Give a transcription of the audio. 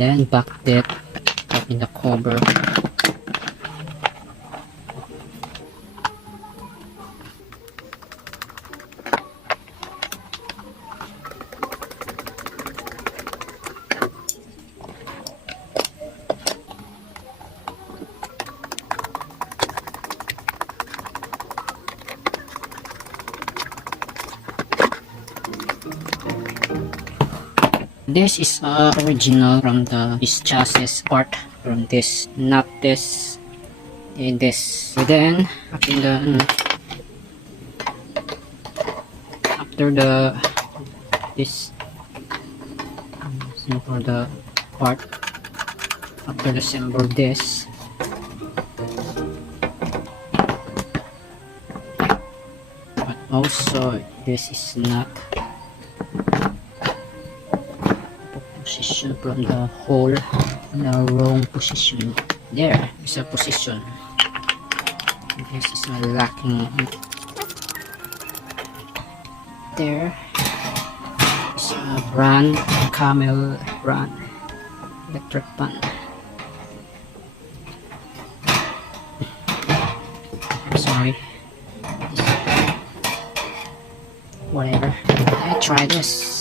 Then back it up in the cover. This is original from this chassis part, from this, not this, and this. So then after this for the part, after assemble this, but also this is not position from the hole in the wrong position. There is a position. This is my lacking. There is a brand, Camel brand electric pan. I'm sorry. Whatever. I try this.